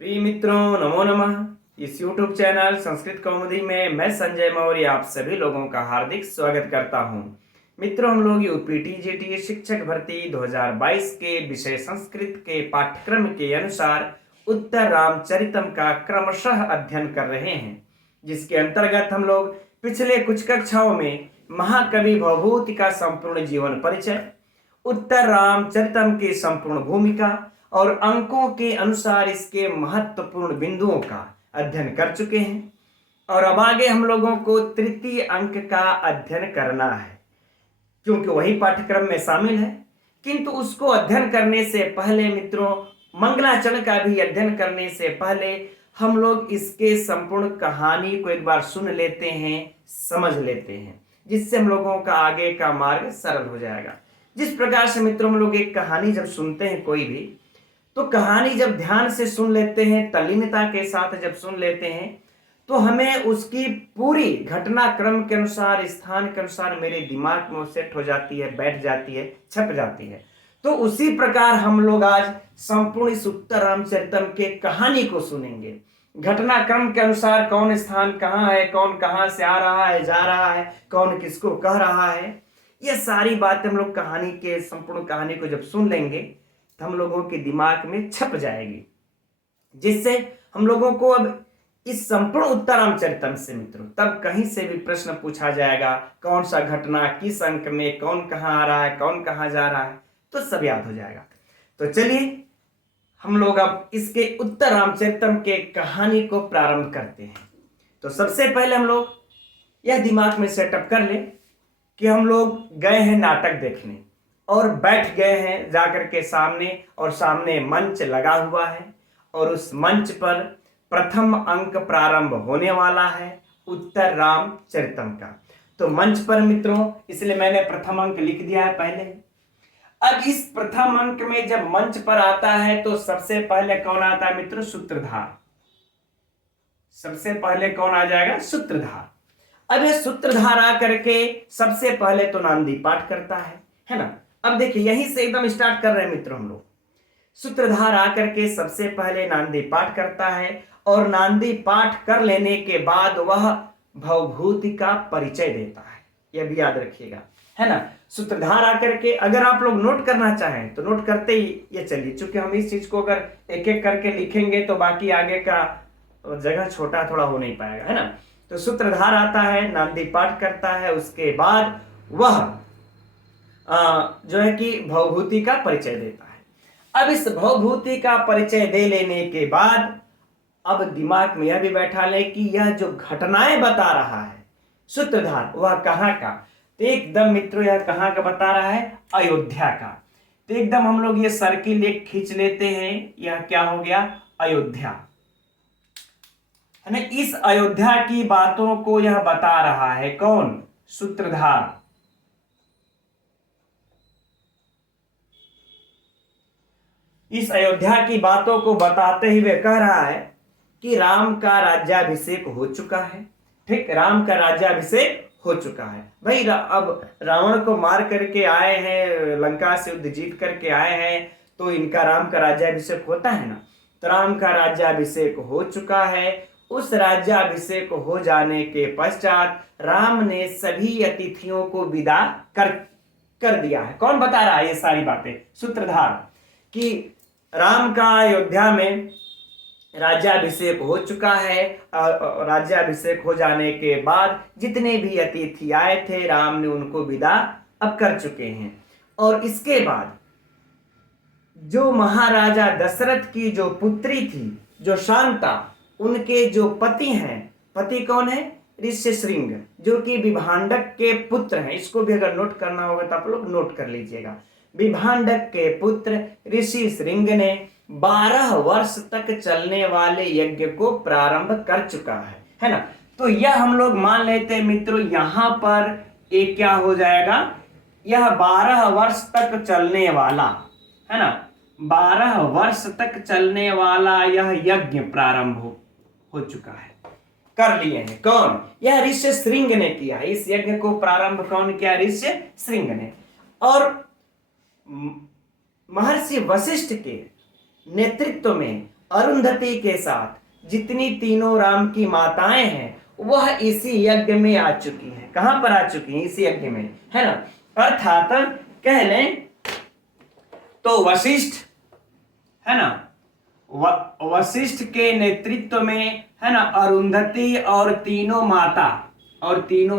प्रिय मित्रों, नमो नमः। इस YouTube चैनल संस्कृत कौमुदी में मैं संजय मौर्य आप सभी लोगों का हार्दिक स्वागत करता हूं। मित्रों, हम लोग यूपी टीजीटी शिक्षक भर्ती 2022 के विषय संस्कृत के पाठ्यक्रम के अनुसार उत्तर रामचरितम का क्रमशः अध्ययन कर रहे हैं, जिसके अंतर्गत हम लोग पिछले कुछ कक्षाओं में महाकवि भवभूति का संपूर्ण जीवन परिचय, उत्तर रामचरितम की संपूर्ण भूमिका और अंकों के अनुसार इसके महत्वपूर्ण बिंदुओं का अध्ययन कर चुके हैं। और अब आगे हम लोगों को तृतीय अंक का अध्ययन करना है, क्योंकि वही पाठ्यक्रम में शामिल है। किंतु उसको अध्ययन करने से पहले मित्रों, मंगलाचरण का भी अध्ययन करने से पहले हम लोग इसके संपूर्ण कहानी को एक बार सुन लेते हैं, समझ लेते हैं, जिससे हम लोगों का आगे का मार्ग सरल हो जाएगा। जिस प्रकार से मित्रों हम लोग एक कहानी जब सुनते हैं कोई भी, तो कहानी जब ध्यान से सुन लेते हैं, तल्लीनता के साथ जब सुन लेते हैं, तो हमें उसकी पूरी घटनाक्रम के अनुसार, स्थान के अनुसार मेरे दिमाग में सेट हो जाती है, बैठ जाती है, छप जाती है। तो उसी प्रकार हम लोग आज संपूर्ण इस उत्तर रामचरितम के कहानी को सुनेंगे। घटनाक्रम के अनुसार कौन स्थान कहाँ है, कौन कहाँ से आ रहा है, जा रहा है, कौन किसको कह रहा है, ये सारी बातें हम लोग कहानी के संपूर्ण कहानी को जब सुन लेंगे तो हम लोगों के दिमाग में छप जाएगी, जिससे हम लोगों को अब इस संपूर्ण उत्तर रामचरितम से मित्रों तब कहीं से भी प्रश्न पूछा जाएगा, कौन सा घटना किस अंक में, कौन कहाँ आ रहा है, कौन कहाँ जा रहा है, तो सब याद हो जाएगा। तो चलिए हम लोग अब इसके उत्तर रामचरितम के कहानी को प्रारंभ करते हैं। तो सबसे पहले हम लोग यह दिमाग में सेटअप कर ले कि हम लोग गए हैं नाटक देखने और बैठ गए हैं जाकर के सामने, और सामने मंच लगा हुआ है और उस मंच पर प्रथम अंक प्रारंभ होने वाला है उत्तर रामचरितम का। तो मंच पर मित्रों, इसलिए मैंने प्रथम अंक लिख दिया है पहले। अब इस प्रथम अंक में जब मंच पर आता है तो सबसे पहले कौन आता है मित्रों? सूत्रधार। सबसे पहले कौन आ जाएगा? सूत्रधार। अब ये सूत्रधार आकर के सबसे पहले तो नांदी पाठ करता है ना। अब देखिए यहीं से एकदम स्टार्ट कर रहे हैं मित्रों हम लोग। सूत्रधार आकर के सबसे पहले नांदी पाठ करता है और नांदी पाठ कर लेने के बाद वह भवभूति का परिचय देता है। यह भी याद रखिएगा, है ना। सूत्रधार आकर के, अगर आप लोग नोट करना चाहें तो नोट करते ही ये चलिए, चूंकि हम इस चीज को अगर एक एक करके लिखेंगे तो बाकी आगे का जगह छोटा थोड़ा हो नहीं पाएगा, है ना। तो सूत्रधार आता है, नांदी पाठ करता है, उसके बाद वह जो है कि भवभूति का परिचय देता है। अब इस भवभूति का परिचय दे लेने के बाद अब दिमाग में यह भी बैठा ले कि यह जो घटनाएं बता रहा है सूत्रधार, वह कहाँ का? तो एकदम मित्रों यह कहाँ का बता रहा है? अयोध्या का। तो एकदम हम लोग ये सर्किल एक खींच लेते हैं, यह क्या हो गया? अयोध्या, है ना। इस अयोध्या की बातों को यह बता रहा है कौन? सूत्रधार। इस अयोध्या की बातों को बताते हुए कह रहा है कि राम का राज्याभिषेक हो चुका है। ठीक, राम का राज्याभिषेक हो चुका है भाई। अब रावण को मार करके आए हैं, लंका से युद्ध जीत करके आए हैं, तो इनका राम का राज्याभिषेक होता है ना। तो राम का राज्याभिषेक हो चुका है। उस राज्याभिषेक हो जाने के पश्चात राम ने सभी अतिथियों को विदा कर दिया है। कौन बता रहा है ये सारी बातें? सूत्रधार। कि राम का अयोध्या में राज्याभिषेक हो चुका है। राज्याभिषेक हो जाने के बाद जितने भी अतिथि आए थे, राम ने उनको विदा अब कर चुके हैं। और इसके बाद जो महाराजा दशरथ की जो पुत्री थी, जो शांता, उनके जो पति हैं, पति कौन है? ऋष्यशृंग, जो कि विभांडक के पुत्र हैं। इसको भी अगर नोट करना होगा तो आप लोग नोट कर लीजिएगा। विभांडक के पुत्र ऋषि श्रृंग ने 12 वर्ष तक चलने वाले यज्ञ को प्रारंभ कर चुका है ना। तो यह हम लोग मान लेते हैं मित्रों, यहां पर एक क्या हो जाएगा? यह 12 वर्ष तक चलने वाला, है ना, 12 वर्ष तक चलने वाला यह यज्ञ प्रारंभ हो चुका है, कर लिए हैं। कौन? यह ऋष्यशृंग ने किया। इस यज्ञ को प्रारंभ कौन किया? ऋष्यशृंग ने। और महर्षि वशिष्ठ के नेतृत्व में अरुंधति के साथ जितनी तीनों राम की माताएं हैं वह इसी यज्ञ में आ चुकी हैं। कहां पर आ चुकी हैं? इसी यज्ञ में, है ना। अर्थात कह लें तो वशिष्ठ, है ना, वशिष्ठ के नेतृत्व में, है ना, अरुंधति और तीनों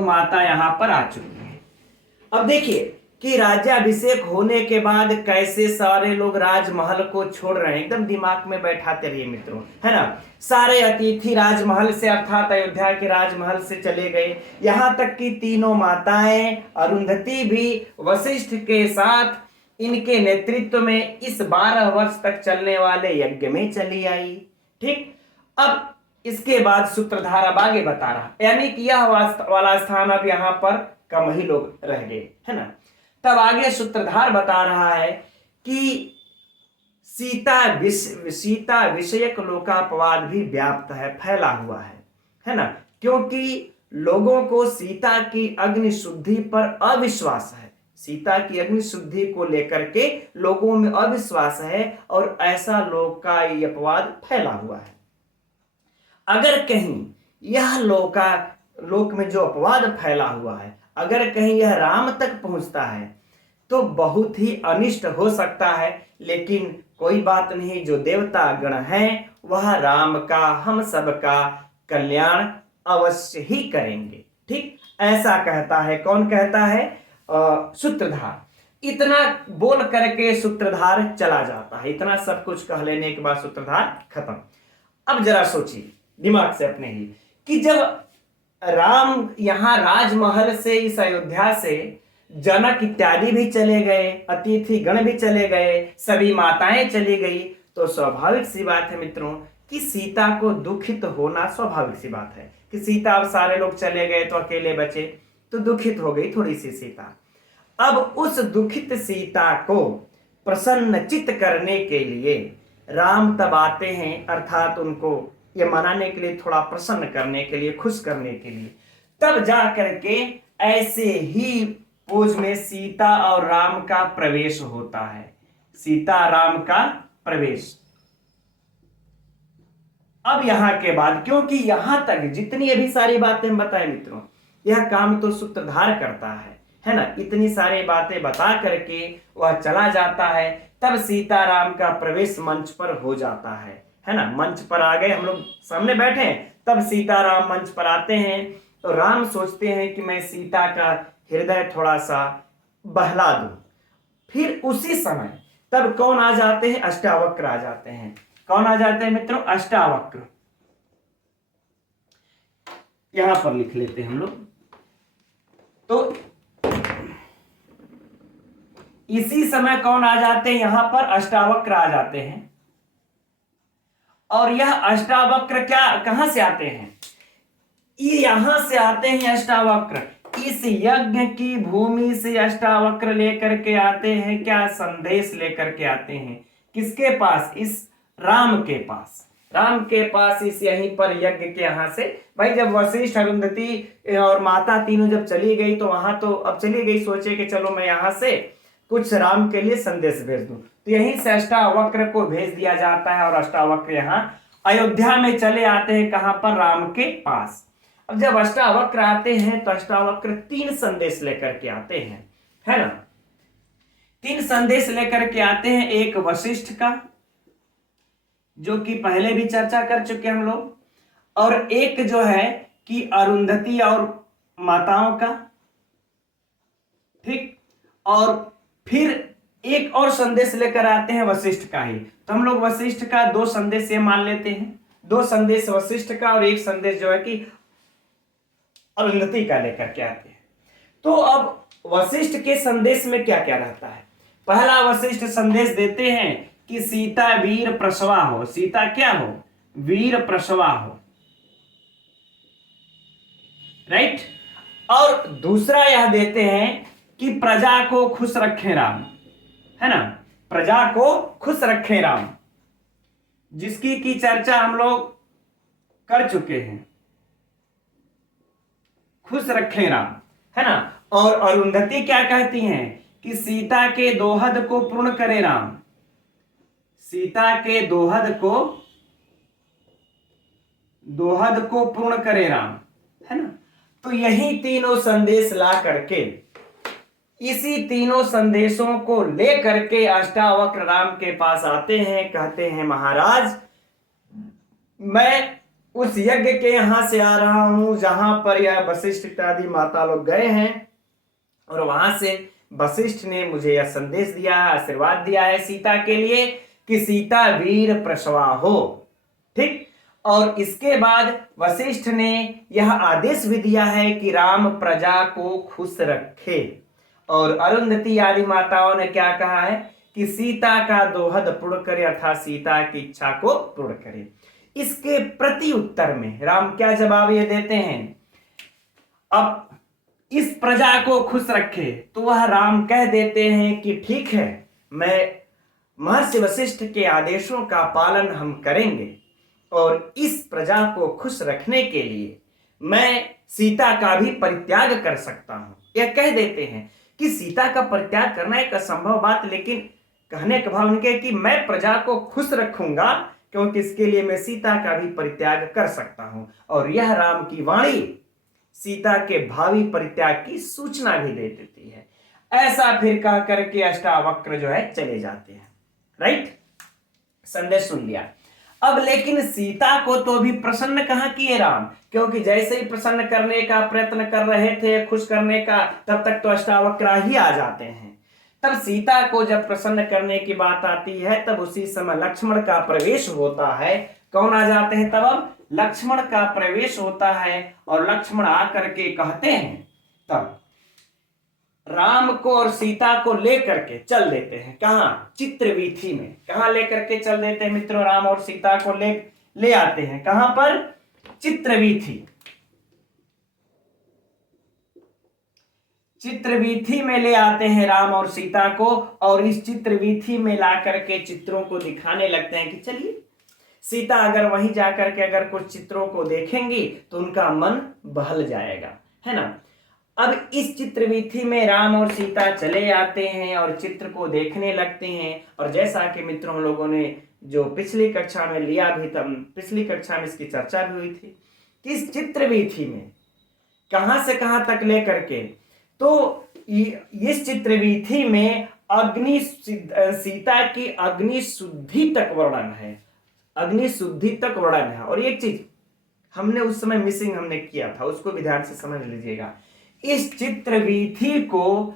माता यहां पर आ चुकी हैं। अब देखिए कि राज्याभिषेक होने के बाद कैसे सारे लोग राजमहल को छोड़ रहे हैं। एकदम दिमाग में बैठाते रहिए मित्रों, है ना। सारे अतिथि राजमहल से अर्थात अयोध्या के राजमहल से चले गए। यहां तक कि तीनों माताएं अरुंधति भी वशिष्ठ के साथ इनके नेतृत्व में इस 12 वर्ष तक चलने वाले यज्ञ में चली आई। ठीक, अब इसके बाद सूत्रधार अब आगे बता रहा, यानी कि यह वाला स्थान अब यहां पर कम ही लोग रह गए, है ना। तब आगे सूत्रधार बता रहा है कि सीता विषयक लोकापवाद भी व्याप्त है, फैला हुआ है ना, क्योंकि लोगों को सीता की अग्नि शुद्धि पर अविश्वास है। सीता की अग्नि शुद्धि को लेकर के लोगों में अविश्वास है और ऐसा लोक का ये अपवाद फैला हुआ है। अगर कहीं यह लोक में जो अपवाद फैला हुआ है, अगर कहीं यह राम तक पहुंचता है तो बहुत ही अनिष्ट हो सकता है, लेकिन कोई बात नहीं, जो देवता गण हैं वह राम का, हम सब का कल्याण अवश्य ही करेंगे। ठीक, ऐसा कहता है। कौन कहता है? सूत्रधार। इतना बोल करके सूत्रधार चला जाता है। इतना सब कुछ कह लेने के बाद सूत्रधार खत्म। अब जरा सोचिए दिमाग से अपने ही कि जब राम यहां राजमहल से, इस अयोध्या से जनक इत्यादि भी चले गए, अतिथि गण भी चले गए, सभी माताएं चली गई, तो स्वाभाविक सी बात है मित्रों कि सीता को दुखित होना स्वाभाविक सी बात है कि सीता, अब सारे लोग चले गए तो अकेले बचे, तो दुखित हो गई थोड़ी सी सीता। अब उस दुखित सीता को प्रसन्नचित्त करने के लिए राम तब आते हैं, अर्थात उनको ये मनाने के लिए, थोड़ा प्रसन्न करने के लिए, खुश करने के लिए। तब जा करके ऐसे ही पोज में सीता और राम का प्रवेश होता है। सीता राम का प्रवेश। अब यहां के बाद, क्योंकि यहां तक जितनी अभी सारी बातें हम बताएं मित्रों, यह काम तो सूत्रधार करता है ना। इतनी सारी बातें बता करके वह चला जाता है। तब सीता राम का प्रवेश मंच पर हो जाता है ना। मंच पर आ गए, हम लोग सामने बैठे हैं, तब सीता राम मंच पर आते हैं। तो राम सोचते हैं कि मैं सीता का हृदय थोड़ा सा बहला दूं। फिर उसी समय तब कौन आ जाते हैं? अष्टावक्र आ जाते हैं। कौन आ जाते हैं मित्रों? अष्टावक्र। यहां पर लिख लेते हैं हम लोग। तो इसी समय कौन आ जाते हैं? यहां पर अष्टावक्र आ जाते हैं। और यह अष्टावक्र कहां से आते हैं? ये यहां से आते हैं अष्टावक्र। इस यज्ञ की भूमि से अष्टावक्र लेकर के आते हैं। क्या संदेश लेकर के आते हैं? किसके पास? इस राम के पास। राम के पास इस यहीं पर यज्ञ के यहां से, भाई जब वशिष्ठ, अरुंधति और माता तीनों जब चली गई तो वहां तो अब चली गई, सोचे कि चलो मैं यहां से कुछ राम के लिए संदेश भेज दूं। तो यहीं से अष्टावक्र को भेज दिया जाता है और अष्टावक्र यहाँ अयोध्या में चले आते हैं। कहां पर? राम के पास। अब जब अष्टावक्र आते हैं तो अष्टावक्र 3 संदेश लेकर के आते हैं, है ना। 3 संदेश लेकर के आते हैं। एक वशिष्ठ का, जो कि पहले भी चर्चा कर चुके हम लोग, और एक जो है कि अरुंधति और माताओं का। ठीक, और फिर एक और संदेश लेकर आते हैं वशिष्ठ का ही। तो हम लोग वशिष्ठ का 2 संदेश ये मान लेते हैं, 2 संदेश वशिष्ठ का और एक संदेश जो है कि अरुंधति का लेकर के आते हैं। तो अब वशिष्ठ के संदेश में क्या क्या रहता है? पहला वशिष्ठ संदेश देते हैं कि सीता वीर प्रसवा हो। सीता क्या हो? वीर प्रसवा हो, राइट। और दूसरा यह देते हैं कि प्रजा को खुश रखें राम, है ना। प्रजा को खुश रखें राम, जिसकी की चर्चा हम लोग कर चुके हैं। खुश रखें राम, है ना। और अरुंधति क्या कहती हैं कि सीता के दोहद को पूर्ण करे राम। सीता के दोहद को दोहद को पूर्ण करे राम, है ना। तो यही तीनों संदेश ला करके, इसी तीनों संदेशों को ले करके अष्टावक्र राम के पास आते हैं, कहते हैं महाराज मैं उस यज्ञ के यहां से आ रहा हूं जहां पर यह वशिष्ठ इत्यादि माता लोग गए हैं, और वहां से वशिष्ठ ने मुझे यह संदेश दिया है, आशीर्वाद दिया है सीता के लिए कि सीता वीर प्रसवा हो। ठीक। और इसके बाद वशिष्ठ ने यह आदेश भी दिया है कि राम प्रजा को खुश रखे, और अरुंधति आदि माताओं ने क्या कहा है कि सीता का दोहद पूर्ण करे, अर्थात सीता की इच्छा को पूर्ण करे। इसके प्रति उत्तर में राम क्या जवाब ये देते हैं, अब इस प्रजा को खुश रखे, तो वह राम कह देते हैं कि ठीक है, मैं महर्षि वशिष्ठ के आदेशों का पालन हम करेंगे, और इस प्रजा को खुश रखने के लिए मैं सीता का भी परित्याग कर सकता हूं। यह कह देते हैं कि सीता का परित्याग करना एक असंभव बात, लेकिन कहने का भाव उनके कि मैं प्रजा को खुश रखूंगा, क्योंकि इसके लिए मैं सीता का भी परित्याग कर सकता हूं। और यह राम की वाणी सीता के भावी परित्याग की सूचना भी दे देती है। ऐसा फिर कह करके अष्टावक्र जो है चले जाते हैं। राइट, संदेश सुन लिया। अब लेकिन सीता को तो भी प्रसन्न कहां किए राम, क्योंकि जैसे ही प्रसन्न करने का प्रयत्न कर रहे थे, खुश करने का, तब तक तो अष्टावक्र ही आ जाते हैं। तब सीता को जब प्रसन्न करने की बात आती है, तब उसी समय लक्ष्मण का प्रवेश होता है। कौन आ जाते हैं तब? अब लक्ष्मण का प्रवेश होता है, और लक्ष्मण आकर के कहते हैं, तब राम को और सीता को लेकर के चल देते हैं। कहां? चित्रवीथी में। कहां लेकर के चल देते हैं मित्रों? राम और सीता को ले आते हैं। कहां पर? चित्रवीथी। चित्रवीथी में ले आते हैं राम और सीता को, और इस चित्रवीथी में ला करके चित्रों को दिखाने लगते हैं कि चलिए सीता अगर वहीं जाकर के अगर कुछ चित्रों को देखेंगी तो उनका मन बहल जाएगा, है ना। अब इस चित्रवीथी में राम और सीता चले आते हैं और चित्र को देखने लगते हैं। और जैसा कि मित्रों हम लोगों ने जो पिछली कक्षा में लिया भी, तब पिछली कक्षा में इसकी चर्चा भी हुई थी कि इस चित्रवीथी में कहां से कहां तक लेकर के, तो इस चित्रवीथी में सीता की अग्नि शुद्धि तक वर्णन है। अग्नि शुद्धि तक वर्णन है। और एक चीज हमने उस समय मिसिंग हमने किया था, उसको भी ध्यान से समझ लीजिएगा। इस चित्रवीथी को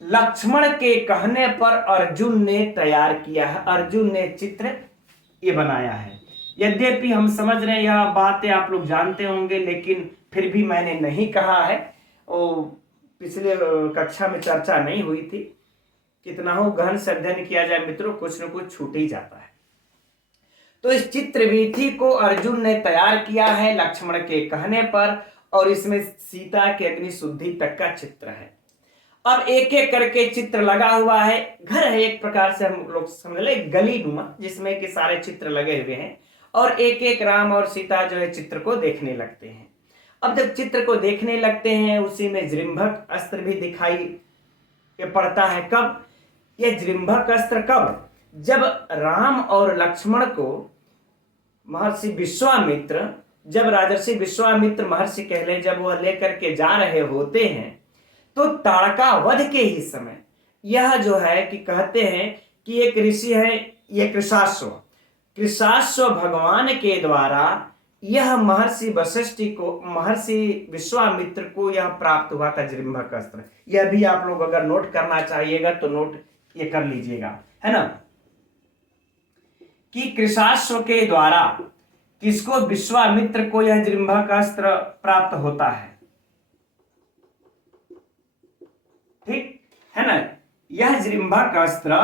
लक्ष्मण के कहने पर अर्जुन ने तैयार किया है। अर्जुन ने चित्र ये बनाया है। यद्यपि हम समझ रहे हैं यह बातें आप लोग जानते होंगे, लेकिन फिर भी मैंने नहीं कहा है, और पिछले कक्षा में चर्चा नहीं हुई थी। कितना हो गहन से अध्ययन किया जाए मित्रों, कुछ न कुछ छूट ही जाता है। तो इस चित्रवीथी को अर्जुन ने तैयार किया है लक्ष्मण के कहने पर, और इसमें सीता के अग्नि शुद्धि तक का चित्र है। अब एक एक करके चित्र लगा हुआ है। घर है एक प्रकार से, हम लोग समझ ले गली नुमा, जिसमें कि सारे चित्र लगे हुए हैं, और एक एक राम और सीता जो है चित्र को देखने लगते हैं। अब जब चित्र को देखने लगते हैं, उसी में जृंभक अस्त्र भी दिखाई पड़ता है। कब? यह जृंभक अस्त्र कब? जब राम और लक्ष्मण को महर्षि विश्वामित्र, जब राजर्षि विश्वामित्र महर्षि कहले, जब वह लेकर के जा रहे होते हैं, तो ताड़का वध के ही समय यह जो है कि कहते हैं कि एक ऋषि है, ये कृशाश्व भगवान के द्वारा यह महर्षि वशिष्ठ को, महर्षि विश्वामित्र को यह प्राप्त हुआ था जृंभक अस्त्र। यह भी आप लोग अगर नोट करना चाहिएगा तो नोट ये कर लीजिएगा, है ना, कि कृशाश्व के द्वारा किसको? विश्वामित्र को यह जृंभक अस्त्र प्राप्त होता है। ठीक है ना। यह जृंभक अस्त्र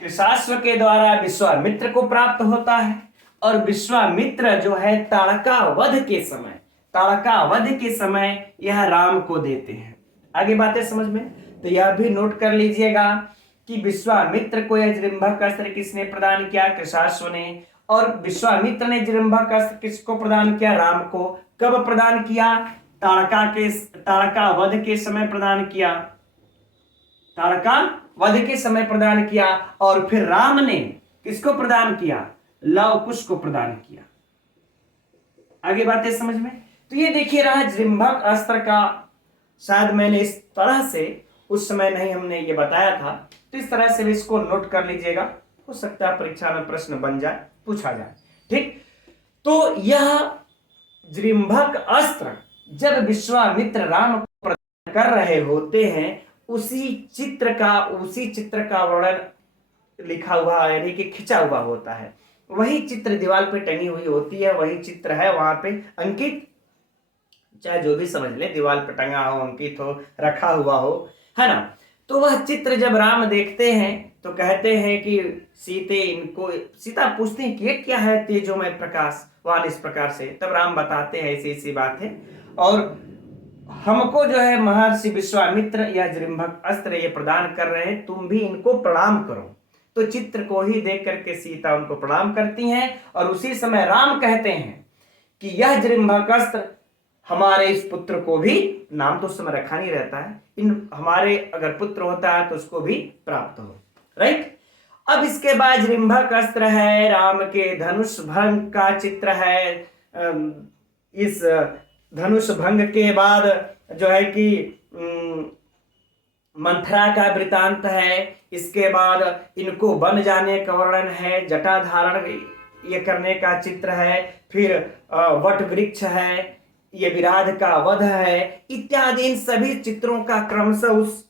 कृशाश्व के द्वारा विश्वामित्र को प्राप्त होता है, और विश्वामित्र जो है ताड़का वध के समय यह राम को देते हैं। आगे बातें समझ में, तो यह भी नोट कर लीजिएगा कि विश्वामित्र को यह जृंभक अस्त्र किसने प्रदान किया? कृशाश्व ने। और विश्वामित्र ने जृंभक अस्त्र किसको प्रदान किया? राम को। कब प्रदान किया? ताड़का वध के समय प्रदान किया। ताड़का वध के समय प्रदान किया। और फिर राम ने किसको प्रदान किया? लव कुश को प्रदान किया। आगे बातें समझ में। तो ये देखिए रहा जृंभक अस्त्र का, शायद मैंने इस तरह से उस समय नहीं हमने ये बताया था, तो इस तरह से भी इसको नोट कर लीजिएगा, हो सकता है परीक्षा में प्रश्न बन जाए, पूछा जाए। ठीक, तो यह जृंभक अस्त्र जब विश्वामित्र राम को प्रदान कर रहे होते हैं, उसी चित्र का वर्णन लिखा हुआ यानी कि खिंचा हुआ होता है, वही चित्र दीवार पे टंगी हुई होती है, वही चित्र है वहां पे अंकित, चाहे जो भी समझ ले, दीवार पे टंगा हो, अंकित हो, रखा हुआ हो, है ना। तो वह चित्र जब राम देखते हैं तो कहते हैं कि सीता पूछती है कि ये क्या है तेजोमय प्रकाश वान, इस प्रकार से। तब राम बताते हैं ऐसी ऐसी बात है, और हमको जो है महर्षि विश्वामित्र या जृंभक अस्त्र ये प्रदान कर रहे हैं, तुम भी इनको प्रणाम करो। तो चित्र को ही देख करके सीता उनको प्रणाम करती हैं, और उसी समय राम कहते हैं कि यह जृंभक अस्त्र हमारे इस पुत्र को भी, नाम तो उस समय रखा नहीं रहता है, इन हमारे अगर पुत्र होता है तो उसको भी प्राप्त हो। राइट, अब इसके बाद जृंभक अस्त्र है, राम के धनुष भंग का चित्र है। इस धनुष भंग के बाद जो है कि मंथरा का वृतांत है, इसके बाद इनको बन जाने का वर्णन है, जटा धारण ये करने का चित्र है, फिर वट वृक्ष है, ये विराध का वध है, इत्यादि इन सभी चित्रों का क्रमशः उस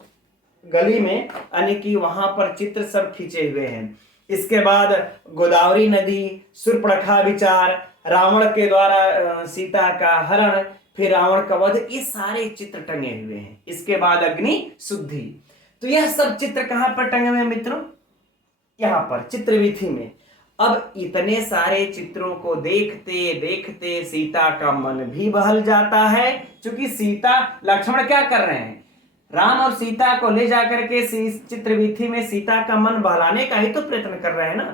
गली में यानी कि वहां पर चित्र सब खींचे हुए हैं। इसके बाद गोदावरी नदी, शूर्पणखा विचार, रावण के द्वारा सीता का हरण, फिर रावण का वध, ये सारे चित्र टंगे हुए हैं। इसके बाद अग्नि शुद्धि। तो यह सब चित्र कहां पर टंगे हुए हैं मित्रों? यहां पर चित्रवीथी में। अब इतने सारे चित्रों को देखते देखते सीता का मन भी बहल जाता है, क्योंकि सीता, लक्ष्मण क्या कर रहे हैं? राम और सीता को ले जाकर के चित्रवीथी में सीता का मन बहलाने का ही तो प्रयत्न कर रहे हैं ना।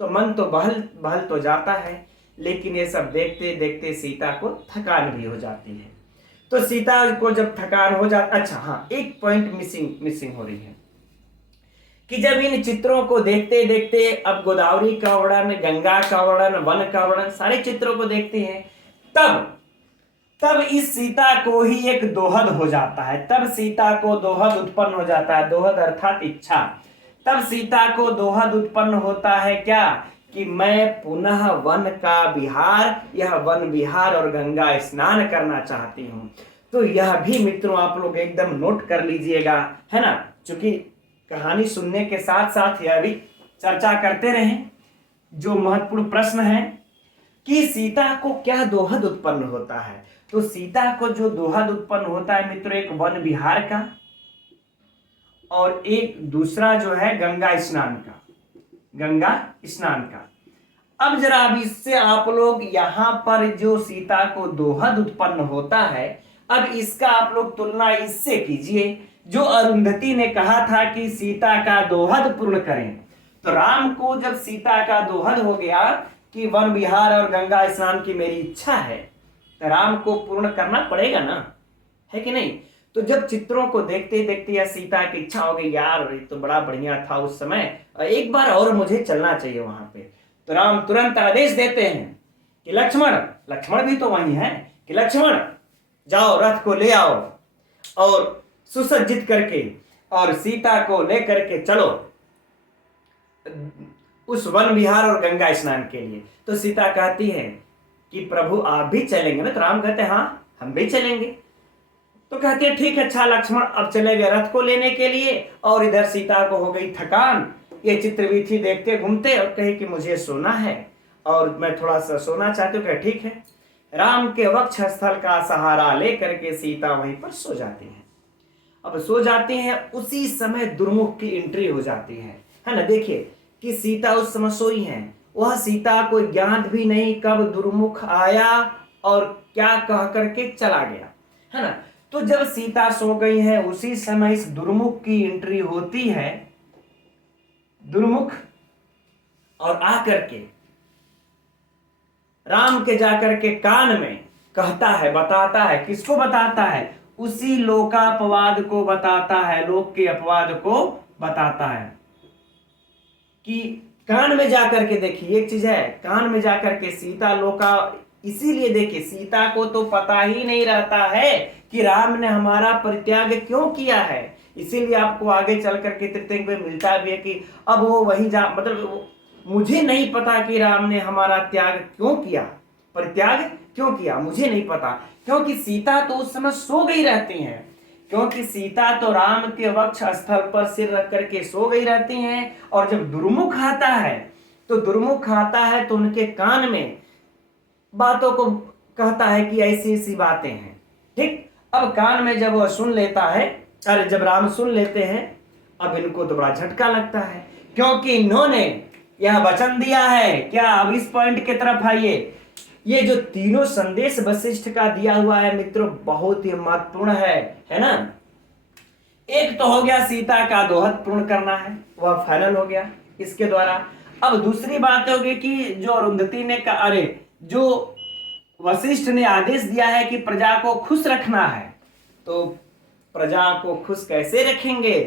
तो मन तो बहल तो जाता है, लेकिन ये सब देखते देखते सीता को थकान भी हो जाती है। तो सीता को जब थकान हो जाती, अच्छा हाँ, एक पॉइंट मिसिंग हो रही है कि जब इन चित्रों को देखते देखते अब गोदावरी का वर्णन, गंगा का वर्णन, वन का वर्णन, सारे चित्रों को देखते हैं, तब इस सीता को ही एक दोहद हो जाता है। तब सीता को दोहद उत्पन्न हो जाता है, दोहद अर्थात इच्छा। तब सीता को दोहद उत्पन्न होता है क्या? कि मैं पुनः वन का विहार, यह वन विहार और गंगा स्नान करना चाहती हूं। तो यह भी मित्रों आप लोग एकदम नोट कर लीजिएगा, है ना, क्योंकि कहानी सुनने के साथ साथ यह भी चर्चा करते रहें। जो महत्वपूर्ण प्रश्न है कि सीता को क्या दोहद उत्पन्न होता है, तो सीता को जो दोहद उत्पन्न होता है मित्रों, एक वन विहार का और एक दूसरा जो है गंगा स्नान का, गंगा स्नान का। अब जरा अब इससे आप लोग यहां पर जो सीता को दोहद उत्पन्न होता है, अब इसका आप लोग तुलना इससे कीजिए जो अरुंधति ने कहा था कि सीता का दोहद पूर्ण करें। तो राम को जब सीता का दोहद हो गया कि वन विहार और गंगा स्नान की मेरी इच्छा है, तो राम को पूर्ण करना पड़ेगा ना, है कि नहीं? तो जब चित्रों को देखते देखते या सीता की इच्छा हो गई, यार ये तो बड़ा बढ़िया था उस समय, एक बार और मुझे चलना चाहिए वहां पे, तो राम तुरंत आदेश देते हैं कि लक्ष्मण भी तो वही है, कि लक्ष्मण जाओ रथ को ले आओ और सुसज्जित करके और सीता को लेकर के चलो उस वन विहार और गंगा स्नान के लिए। तो सीता कहती है कि प्रभु आप भी चलेंगे ना? तो राम कहते हैं हाँ हम भी चलेंगे। तो कहते हैं ठीक है, अच्छा लक्ष्मण अब चले गए रथ को लेने के लिए, और इधर सीता को हो गई थकान, ये चित्रवीथी देखते घूमते, और कहे कि मुझे सोना है और मैं थोड़ा सा सोना चाहती हूँ। ठीक है, राम के वक्ष स्थल का सहारा लेकर के सीता वहीं पर सो जाती है। अब सो जाती है, उसी समय दुर्मुख की एंट्री हो जाती है ना। देखिए कि सीता उस समय सोई है, वह सीता को ज्ञात भी नहीं कब दुर्मुख आया और क्या कह करके चला गया, है ना। तो जब सीता सो गई है, उसी समय इस दुर्मुख की एंट्री होती है। दुर्मुख और आकर के राम के जाकर के कान में कहता है, बताता है, किसको बताता है? उसी लोकापवाद को बताता है, लोक के अपवाद को बताता है कि कान में जाकर के देखिए, एक चीज है, कान में जाकर के सीता लोका, इसीलिए देखिए सीता को तो पता ही नहीं रहता है कि राम ने हमारा परित्याग क्यों किया है। इसीलिए आपको आगे चल करके तृतीय में मिलता भी है कि अब वो वहीं जा, मतलब मुझे नहीं पता कि राम ने हमारा त्याग क्यों किया, परित्याग क्यों किया, मुझे नहीं पता, क्योंकि सीता तो उस समय सो गई रहती हैं, क्योंकि सीता तो राम के वक्ष स्थल पर सिर रख करके सो गई रहती हैं। और जब दुर्मुख आता है तो दुर्मुख आता है तो उनके कान में बातों को कहता है कि ऐसी ऐसी बातें हैं। ठीक, अब कान में जब वह सुन लेता है, अरे जब राम सुन लेते हैं, अब इनको तो बड़ा झटका लगता है, क्योंकि इन्होंने यह वचन दिया है क्या। अब इस पॉइंट की तरफ आइए, ये जो तीनों संदेश वशिष्ठ का दिया हुआ है मित्रों, बहुत ही महत्वपूर्ण है ना। एक तो हो गया सीता का दोहत पूर्ण करना है, वह फाइनल हो गया इसके द्वारा। अब दूसरी बात होगी कि जो अरुंधति ने कहा, अरे जो वशिष्ठ ने आदेश दिया है कि प्रजा को खुश रखना है, तो प्रजा को खुश कैसे रखेंगे।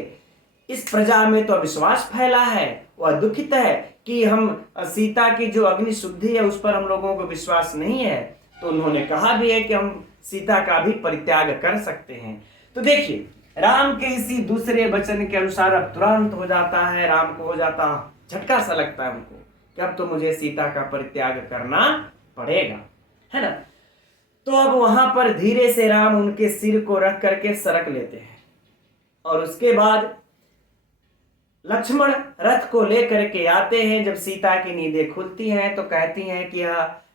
इस प्रजा में तो विश्वास फैला है, वह दुखित है कि हम सीता की जो अग्नि शुद्धि है उस पर हम लोगों को विश्वास नहीं है। तो उन्होंने कहा भी है कि हम सीता का भी परित्याग कर सकते हैं। तो देखिए राम के इसी दूसरे वचन के अनुसार अब तुरंत हो जाता है, राम को हो जाता झटका सा लगता है उनको कि अब तो मुझे सीता का परित्याग करना पड़ेगा, है ना। तो अब वहां पर धीरे से राम उनके सिर को रख करके सरक लेते हैं, और उसके बाद लक्ष्मण रथ को लेकर के आते हैं। जब सीता की नींदें खुलती हैं तो कहती हैं कि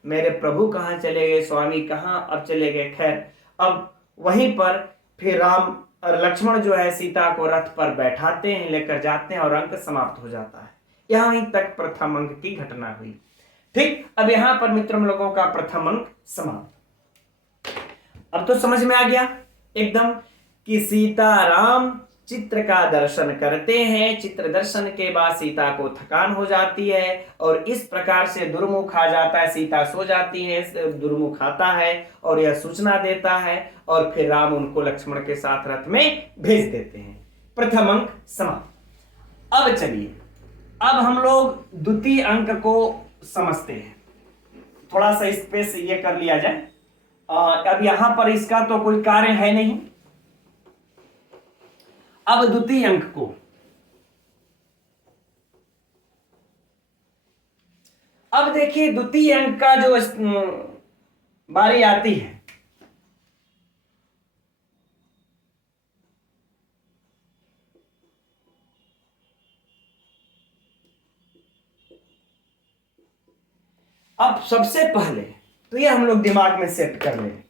मेरे प्रभु कहाँ चले गए, स्वामी कहाँ अब चले गए। खैर अब वहीं पर फिर राम और लक्ष्मण जो है सीता को रथ पर बैठाते हैं, लेकर जाते हैं, और अंक समाप्त हो जाता है। यहां तक प्रथम अंक की घटना हुई। ठीक, अब यहां पर मित्र हम लोगों का प्रथम अंक समाप्त। अब तो समझ में आ गया एकदम कि सीता राम चित्र का दर्शन करते हैं, चित्र दर्शन के बाद सीता को थकान हो जाती है, और इस प्रकार से दुर्मुख आ जाता है, सीता सो जाती है, दुर्मुख आता है और यह सूचना देता है, और फिर राम उनको लक्ष्मण के साथ रथ में भेज देते हैं। प्रथम अंक समाप्त। अब चलिए, अब हम लोग द्वितीय अंक को समझते हैं। थोड़ा सा स्पेस ये कर लिया जाए। अब यहां पर इसका तो कोई कार्य है नहीं। अब द्वितीय अंक को, अब देखिए द्वितीय अंक का जो बारी आती है, अब सबसे पहले तो ये हम लोग दिमाग में सेट कर लें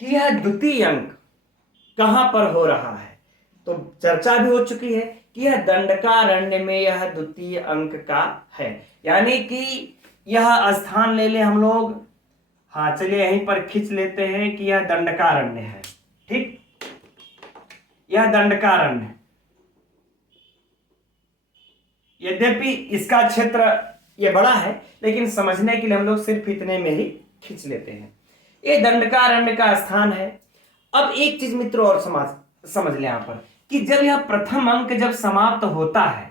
कि यह द्वितीय अंक कहां पर हो रहा है। तो चर्चा भी हो चुकी है कि यह दंडकारण्य में यह द्वितीय अंक का है, यानी कि यह स्थान ले ले हम लोग। हाँ चलिए यहीं पर खींच लेते हैं कि यह दंडकारण्य है। ठीक, यह दंडकारण्य, यद्यपि इसका क्षेत्र ये बड़ा है, लेकिन समझने के लिए हम लोग सिर्फ इतने में ही खींच लेते हैं। ये दंडकारण्य का स्थान है। अब एक चीज मित्रों और समझ लें यहां पर कि जब यह प्रथम अंक जब समाप्त होता है,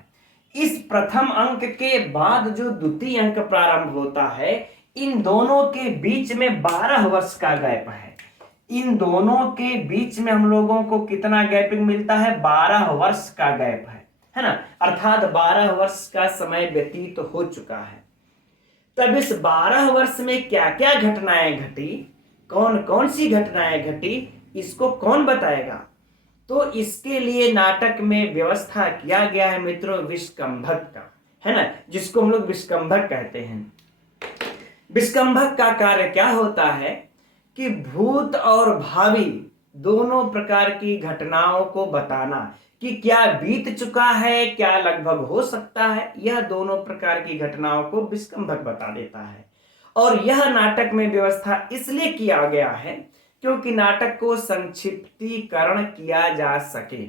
इस प्रथम अंक के बाद जो द्वितीय अंक प्रारंभ होता है, इन दोनों के बीच में 12 वर्ष का गैप है। इन दोनों के बीच में हम लोगों को कितना गैपिंग मिलता है, 12 वर्ष का गैप है ना। अर्थात 12 वर्ष का समय व्यतीत हो चुका है। तब इस 12 वर्ष में क्या क्या घटनाएं घटी, कौन कौन सी घटनाएं घटी, इसको कौन बताएगा। तो इसके लिए नाटक में व्यवस्था किया गया है मित्रों विष्कंभक का, है ना, जिसको हम लोग विष्कंभक कहते हैं। विष्कंभक का कार्य क्या होता है कि भूत और भावी दोनों प्रकार की घटनाओं को बताना, कि क्या बीत चुका है, क्या लगभग हो सकता है, यह दोनों प्रकार की घटनाओं को विष्कंभक बता देता है। और यह नाटक में व्यवस्था इसलिए किया गया है क्योंकि नाटक को संक्षिप्तीकरण किया जा सके।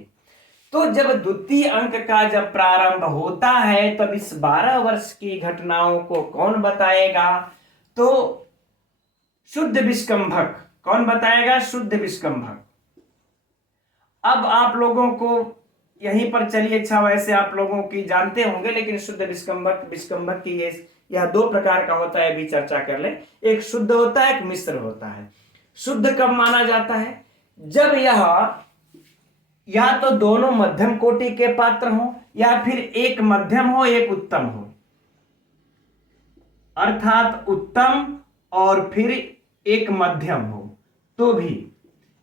तो जब द्वितीय अंक का जब प्रारंभ होता है तब इस 12 वर्ष की घटनाओं को कौन बताएगा, तो शुद्ध विष्कंभक। कौन बताएगा, शुद्ध विष्कंभक। अब आप लोगों को यहीं पर चलिए, अच्छा वैसे आप लोगों की जानते होंगे, लेकिन शुद्ध विस्कंभक विस्कंभक की ये यह दो प्रकार का होता है, भी चर्चा कर ले। एक शुद्ध होता है, एक मिश्र होता है। शुद्ध कब माना जाता है? जब यह या तो दोनों मध्यम कोटि के पात्र हो, या फिर एक मध्यम हो एक उत्तम हो, अर्थात उत्तम और फिर एक मध्यम हो, तो भी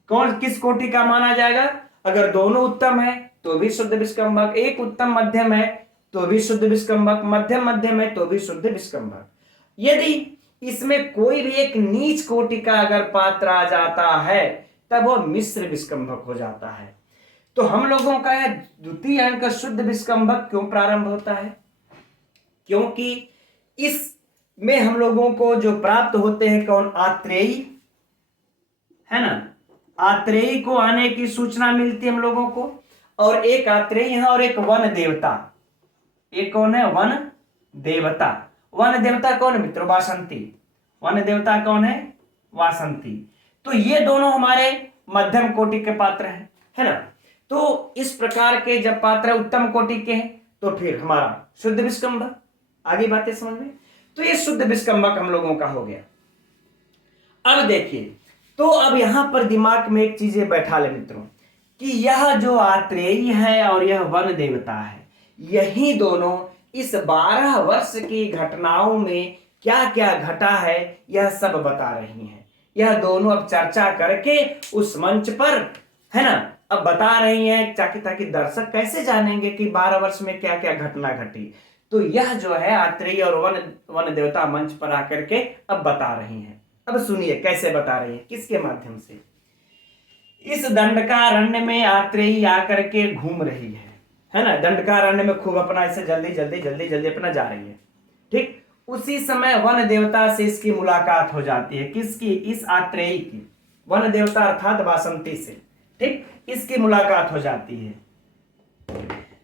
कौन किस कोटि का माना जाएगा? अगर दोनों उत्तम है तो भी शुद्ध विस्कंभक, एक उत्तम मध्यम है तो भी शुद्ध विस्कंभक, मध्यम मध्यम है तो भी शुद्ध विस्कंभक। यदि इसमें कोई भी एक नीच कोटि का अगर पात्र आ जाता है तब वो मिश्र विस्कंभक हो जाता है। तो हम लोगों का यह द्वितीय अंक शुद्ध विस्कंभक क्यों प्रारंभ होता है? क्योंकि इसमें हम लोगों को जो प्राप्त होते हैं कौन? आत्रेयी, है ना। आत्रेयी को आने की सूचना मिलती है हम लोगों को, और एक आत्रेयी है और एक वन देवता। एक कौन है? वन देवता। वन देवता कौन है मित्रों? वासंती। वन देवता कौन है? वासंती। तो ये दोनों हमारे मध्यम कोटि के पात्र हैं, है ना। तो इस प्रकार के जब पात्र उत्तम कोटि के हैं तो फिर हमारा शुद्ध विस्कंभक। आगे बातें समझ में? तो ये शुद्ध विस्कंभक हम लोगों का हो गया। अब देखिए, तो अब यहां पर दिमाग में एक चीजें बैठा ले मित्रों, कि यह जो आत्रेयी है और यह वन देवता है, यही दोनों इस 12 वर्ष की घटनाओं में क्या क्या घटा है यह सब बता रही हैं। यह दोनों अब चर्चा करके उस मंच पर, है ना, अब बता रही हैं, ताकि दर्शक कैसे जानेंगे कि 12 वर्ष में क्या क्या घटना घटी। तो यह जो है आत्रेयी और वन देवता मंच पर आकर के अब बता रही हैं। अब सुनिए कैसे बता रही है, किसके माध्यम से। इस दंडकारण्य में आत्रेयी आकर के घूम रही है ना। दंडकारण्य में खूब अपना ऐसे जल्दी जल्दी जल्दी जल्दी अपना जा रही है। ठीक उसी समय वन देवता से इसकी मुलाकात हो जाती है। किसकी? इस आत्रेयी की। वन देवता अर्थात वासंती से। ठीक इसकी मुलाकात हो जाती है।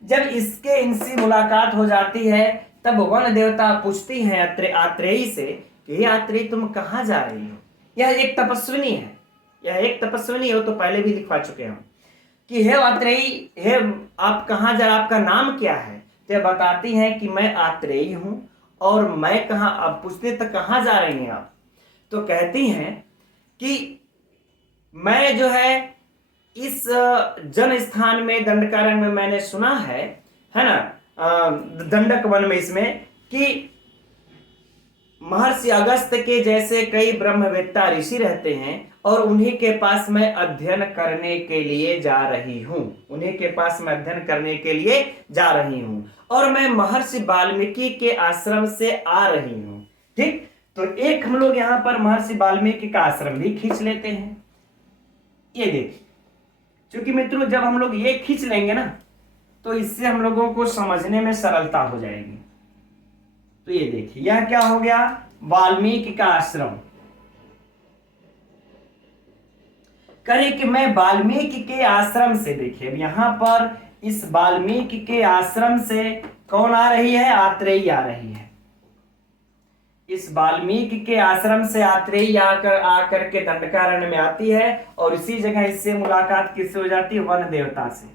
जब इनसी मुलाकात हो जाती है तब वन देवता पूछती हैं आत्रेयी से कि आत्रेयी तुम कहां जा रही हो? यह एक तपस्विनी है, यह एक तपस्विनी हो, तो पहले भी लिखवा चुके हम कि हे आत्रेयी, हे आप कहां जा, आपका नाम क्या है? तो बताती हैं कि मैं आत्रेयी हूं और मैं कहां। आप पूछते तो कहां जा रही हैं आप? तो कहती हैं कि मैं जो है इस जन स्थान में दंडकारण्य में मैंने सुना है ना, दंडक वन में, इसमें कि महर्षि अगस्त के जैसे कई ब्रह्मवेत्ता ऋषि रहते हैं और उन्हीं के पास मैं अध्ययन करने के लिए जा रही हूं। उन्हीं के पास मैं अध्ययन करने के लिए जा रही हूं और मैं महर्षि वाल्मीकि के आश्रम से आ रही हूं। ठीक तो एक हम लोग यहां पर महर्षि वाल्मीकि का आश्रम भी खींच लेते हैं। ये देखिए, क्योंकि मित्रों जब हम लोग ये खींच लेंगे ना तो इससे हम लोगों को समझने में सरलता हो जाएगी। तो ये देखिए, यह क्या हो गया? वाल्मीकि का आश्रम। करें कि मैं वाल्मीकि के आश्रम से, देखिए यहां पर इस वाल्मीकि के आश्रम से कौन आ रही है? आत्रेयी आ रही है। इस वाल्मीकि के आश्रम से आत्रेयी आकर के दंडकारण्य में आती है और इसी जगह इससे मुलाकात किससे हो जाती है? वन देवता से।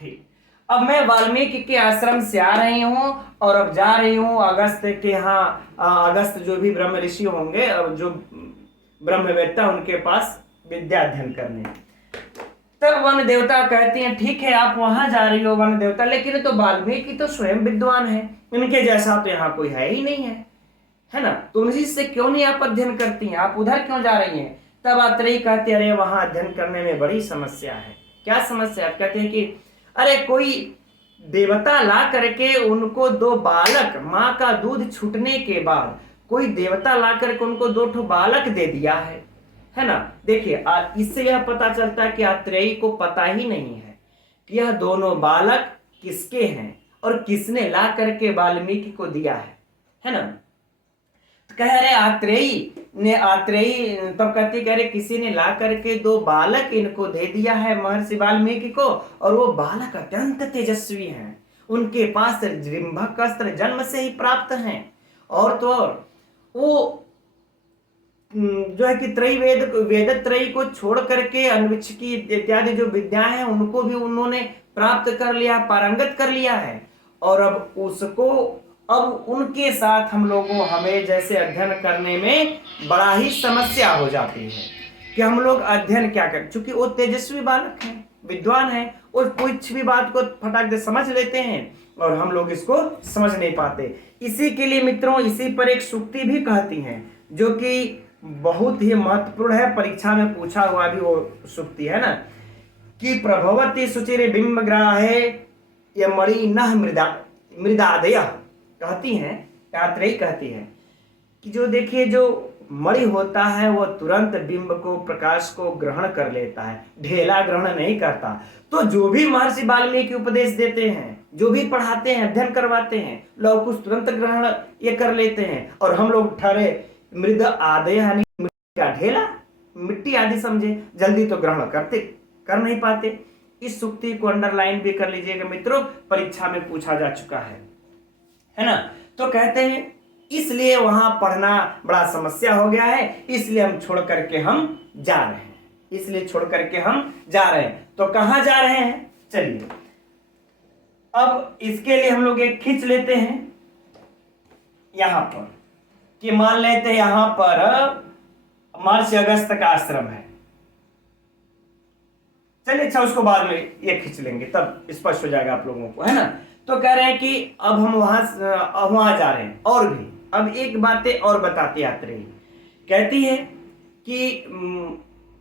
ठीक अब मैं वाल्मीकि के आश्रम से आ रही हूं और अब जा रही हूं अगस्त के यहाँ। अगस्त जो भी ब्रह्म ऋषि होंगे और जो ब्रह्मवेत्ता, उनके पास विद्या अध्ययन करने। तब वन देवता कहती हैं ठीक है आप वहां जा रही हो वन देवता, लेकिन तो वाल्मीकि तो स्वयं विद्वान है, इनके जैसा तो यहाँ कोई है ही नहीं है ना। तो उन्हीं से क्यों नहीं आप अध्ययन करती हैं? आप उधर क्यों जा रही हैं? तब आत्रेयी कहते अरे वहां अध्ययन करने में बड़ी समस्या है। क्या समस्या? कहते हैं कि अरे कोई देवता ला करके उनको 2 बालक, माँ का दूध छूटने के बाद कोई देवता ला करके उनको 2 बालक दे दिया है ना। देखिए इससे यह पता चलता है कि आत्रेयी को पता ही नहीं है कि यह दोनों बालक किसके हैं और किसने ला करके वाल्मीकि को दिया है ना। तो कह रहे आत्रेयी तब कहते कह रहे किसी ने ला करके 2 बालक इनको दे दिया है महर्षि वाल्मीकि को, और वो बालक अत्यंत तेजस्वी हैं, उनके पास रिंभक अस्त्र जन्म से ही प्राप्त हैं, और तो और वो जो है कि त्रयी वेद त्रयी को छोड़ करके अन्वीक्षिकी इत्यादि जो विद्याएं हैं उनको भी उन्होंने प्राप्त कर लिया, पारंगत कर लिया है। और अब उनके साथ हमें जैसे अध्ययन करने में बड़ा ही समस्या हो जाती है कि हम लोग अध्ययन क्या करें, क्योंकि वो तेजस्वी बालक हैं, विद्वान हैं, और कुछ भी बात को फटाक से समझ लेते हैं और हम लोग इसको समझ नहीं पाते। इसी के लिए मित्रों, इसी पर एक सूक्ति भी कहती हैं जो कि बहुत ही महत्वपूर्ण है, परीक्षा में पूछा हुआ भी वो सूक्ति है ना, कि प्रभवती सुचिर बिंब ग्राहे ये मणि नह मृदादय कहती हैं, यात्री कहती है कि जो देखिए जो मणि होता है वो तुरंत बिंब को, प्रकाश को ग्रहण कर लेता है, ढेला ग्रहण नहीं करता। तो जो भी महर्षि वाल्मीकि उपदेश देते हैं, जो भी पढ़ाते हैं, अध्ययन करवाते हैं, लोग कुछ तुरंत ग्रहण ये कर लेते हैं, और हम लोग ठहरे मृद आदय यानी मिट्टी का ढेला, मिट्टी आदि समझे, जल्दी तो ग्रहण कर नहीं पाते। इस सूक्ति को अंडरलाइन भी कर लीजिएगा मित्रों, परीक्षा में पूछा जा चुका है ना। तो कहते हैं इसलिए वहां पढ़ना बड़ा समस्या हो गया है, इसलिए हम छोड़ करके हम जा रहे हैं, इसलिए छोड़ करके हम जा रहे हैं। तो कहां जा रहे हैं, चलिए अब इसके लिए हम लोग एक खींच लेते हैं यहां पर, कि मान लेते हैं यहां पर महर्षि अगस्त्य का आश्रम है। चलिए अच्छा, उसको बाद में ये खींच लेंगे, तब स्पष्ट हो जाएगा आप लोगों को, है ना। तो कह रहे हैं कि अब हम वहां जा रहे हैं। और भी अब एक बातें और बताती यात्री कहती है कि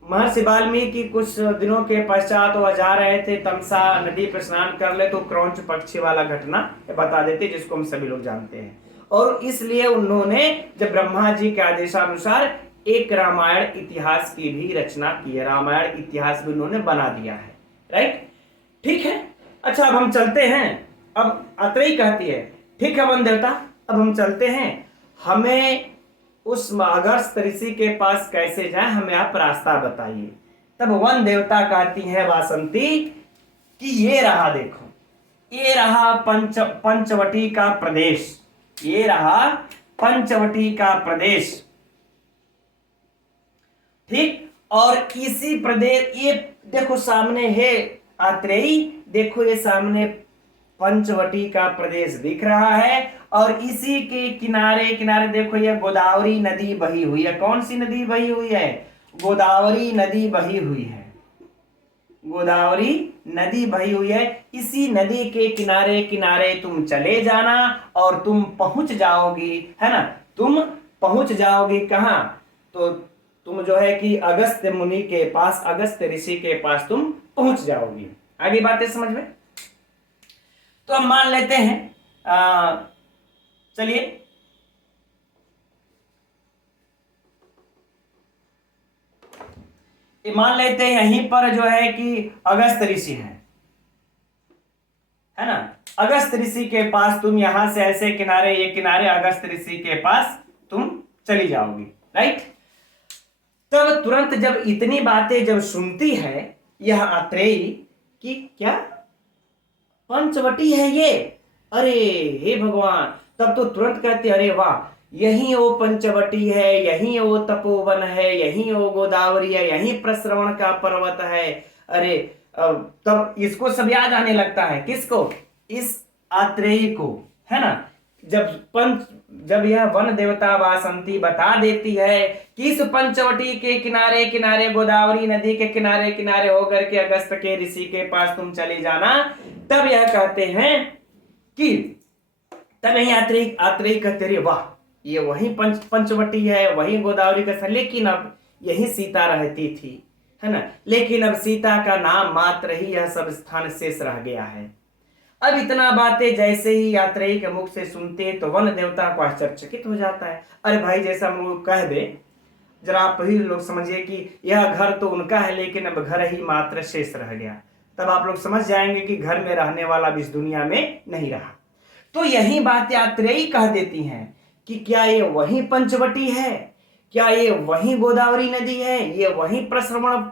महर्षि वाल्मीकि कुछ दिनों के पश्चात वह जा रहे थे तमसा नदी पर स्नान कर ले, तो क्रौंच पक्षी वाला घटना बता देते, जिसको हम सभी लोग जानते हैं। और इसलिए उन्होंने जब ब्रह्मा जी के आदेशानुसार एक रामायण इतिहास की भी रचना की है, रामायण इतिहास भी उन्होंने बना दिया है, राइट, ठीक है। अच्छा, अब हम चलते हैं। अब अत्रेयी कहती है ठीक है वन देवता, अब हम चलते हैं, हमें उस अगस्त्य ऋषि के पास कैसे जाएं, हमें आप रास्ता बताइए। तब वन देवता कहती है वासंती कि ये रहा, देखो ये रहा पंचवटी का प्रदेश, ये रहा पंचवटी का प्रदेश, ठीक। और इसी प्रदेश, ये देखो सामने है आत्रेयी, देखो ये सामने पंचवटी का प्रदेश दिख रहा है, और इसी के किनारे किनारे देखो ये गोदावरी नदी बही हुई है। कौन सी नदी बही हुई है, गोदावरी नदी बही हुई है, गोदावरी नदी बही हुई है। इसी नदी के किनारे किनारे तुम चले जाना और तुम पहुंच जाओगी, है ना, तुम पहुंच जाओगी कहां, तो तुम जो है कि अगस्त्य मुनि के पास, अगस्त्य ऋषि के पास तुम पहुंच जाओगी। आगे बातें समझ में। तो हम मान लेते हैं, चलिए मान लेते हैं यहीं पर जो है कि अगस्त्य ऋषि है ना, अगस्त्य ऋषि के पास तुम यहां से ऐसे किनारे, ये किनारे अगस्त्य ऋषि के पास तुम चली जाओगी, राइट। तब तुरंत जब इतनी बातें जब सुनती है यह अत्रेयी कि क्या पंचवटी है ये, अरे हे भगवान, तब तो तुरंत कहते अरे वाह, यही वो पंचवटी है, यही वो तपोवन है, यही वो गोदावरी है, यही प्रश्रवण का पर्वत है। अरे तब इसको सब याद आने लगता है, किसको, इस आत्रेयी को, है ना। जब यह वन देवता वासंती बता देती है कि इस पंचवटी के किनारे किनारे, गोदावरी नदी के किनारे किनारे होकर के अगस्त्य के ऋषि के पास तुम चले जाना, तब यह कहते हैं कि तब यही आत्रेयी कहते रे वाह, ये वही पंचवटी है, वही गोदावरी का, लेकिन अब यही सीता रहती थी, है ना, लेकिन अब सीता का नाम मात्र ही यह सब स्थान शेष रह गया है। अब इतना बातें जैसे ही यात्री के मुख से सुनते तो वन देवता को आश्चर्यचकित हो जाता है। अरे भाई, जैसा हम लोग कह दे, जरा आप ही लोग समझिए कि यह घर तो उनका है, लेकिन अब घर ही मात्र शेष रह गया, तब आप लोग समझ जाएंगे कि घर में रहने वाला भी इस दुनिया में नहीं रहा। तो यही बात यात्री कह देती हैं कि क्या ये वही पंचवटी है, क्या ये वही गोदावरी नदी है, ये वही प्रश्रवण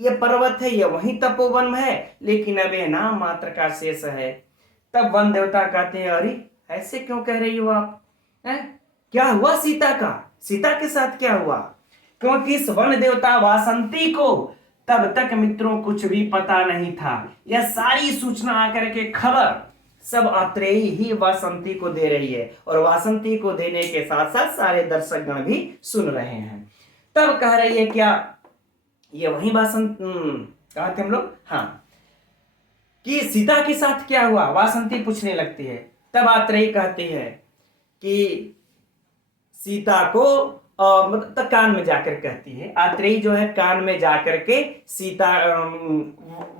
ये पर्वत है, ये वही तपोवन है, लेकिन अब ये नाम मात्र का शेष है। तब वन देवता कहते हैं अरे ऐसे क्यों कह रही हो आप, है? क्या हुआ सीता का, सीता के साथ क्या हुआ, क्योंकि इस वन देवता वासंती को तब तक मित्रों कुछ भी पता नहीं था। यह सारी सूचना आकर के खबर सब आत्रेयी ही वासंती को दे रही है, और वासंती को देने के साथ साथ सारे दर्शक गण भी सुन रहे हैं। तब कह रही है क्या, ये वही वासंत कहा थे हम लोग, हाँ, कि सीता के साथ क्या हुआ, वासंती पूछने लगती है। तब आत्रेयी कहती है कि सीता को मतलब तक कान में जाकर कहती है, आत्रेयी जो है कान में जाकर के सीता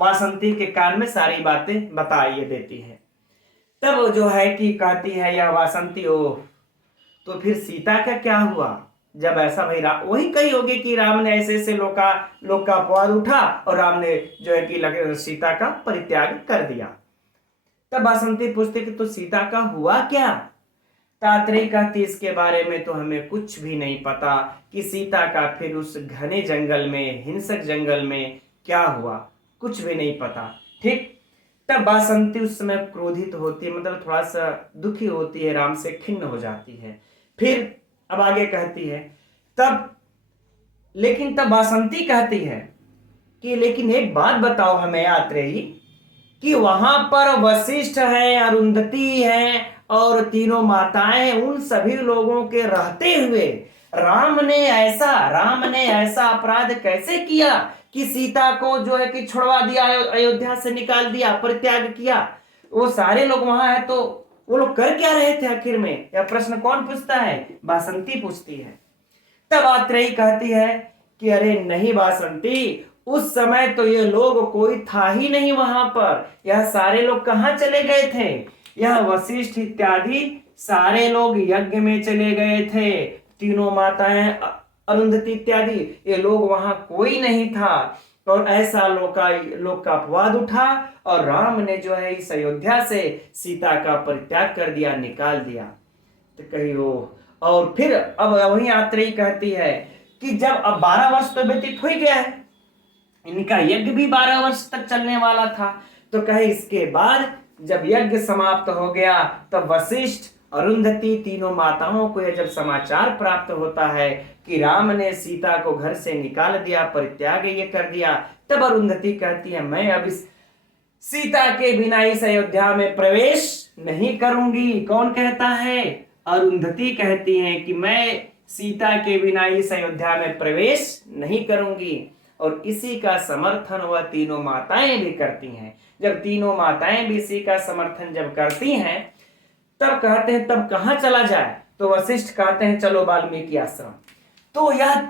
वासंती के कान में सारी बातें बताइए देती है। तब जो है कि कहती है यह वासंती, ओ तो फिर सीता का क्या हुआ, जब ऐसा भाई वही कही होगी कि राम ने ऐसे ऐसे लोग का अपवाद उठा और राम ने जो है कि सीता का परित्याग कर दिया। तब वासंती पूछती कि तो सीता का हुआ क्या। आत्रेयी कहती इसके बारे में तो हमें कुछ भी नहीं पता कि सीता का फिर उस घने जंगल में, हिंसक जंगल में क्या हुआ, कुछ भी नहीं पता। ठीक, तब वासंती उस समय क्रोधित होती है, मतलब थोड़ा सा दुखी होती है, राम से खिन्न हो जाती है। फिर अब आगे कहती है तब वासंती कहती है कि लेकिन एक बात बताओ हमें आत्रेयी, कि वहां पर वशिष्ठ है, अरुंधति है और तीनों माताएं, उन सभी लोगों के रहते हुए राम ने ऐसा अपराध कैसे किया कि सीता को जो है कि छुड़वा दिया, अयोध्या से निकाल दिया, परित्याग किया। वो सारे लोग वहां है तो वो लोग कर क्या रहे थे आखिर में, यह प्रश्न कौन पूछता है, वासंती पूछती है। तब आत्रेयी कहती है कि अरे नहीं वासंती, उस समय तो ये लोग कोई था ही नहीं वहां पर, यह सारे लोग कहां चले गए थे, यह वशिष्ठ इत्यादि सारे लोग यज्ञ में चले गए थे, तीनों माताएं, अरुंधति इत्यादि, ये लोग वहां कोई नहीं था, और ऐसा लोग का अपवाद उठा और राम ने जो है इस अयोध्या से सीता का परित्याग कर दिया, निकाल दिया। तो कही हो, और फिर अब वही आत्रेयी कहती है कि जब अब 12 वर्ष तो व्यतीत हो ही गया है, इनका यज्ञ भी 12 वर्ष तक चलने वाला था, तो कहे इसके बाद जब यज्ञ समाप्त हो गया तब वशिष्ठ, अरुंधति, तीनों माताओं को यह जब समाचार प्राप्त होता है कि राम ने सीता को घर से निकाल दिया, परित्याग ये कर दिया, तब अरुंधति कहती है मैं अब इस सीता के बिना इस अयोध्या में प्रवेश नहीं करूंगी। कौन कहता है, अरुंधति कहती है कि मैं सीता के बिना इस अयोध्या में प्रवेश नहीं करूंगी, और इसी का समर्थन वह तीनों माताएं भी करती हैं। जब तीनों माताएं भी इसी का समर्थन जब करती हैं तब कहते हैं तब कहां चला जाए, तो वशिष्ठ कहते हैं चलो वाल्मीकि आश्रम। तो यह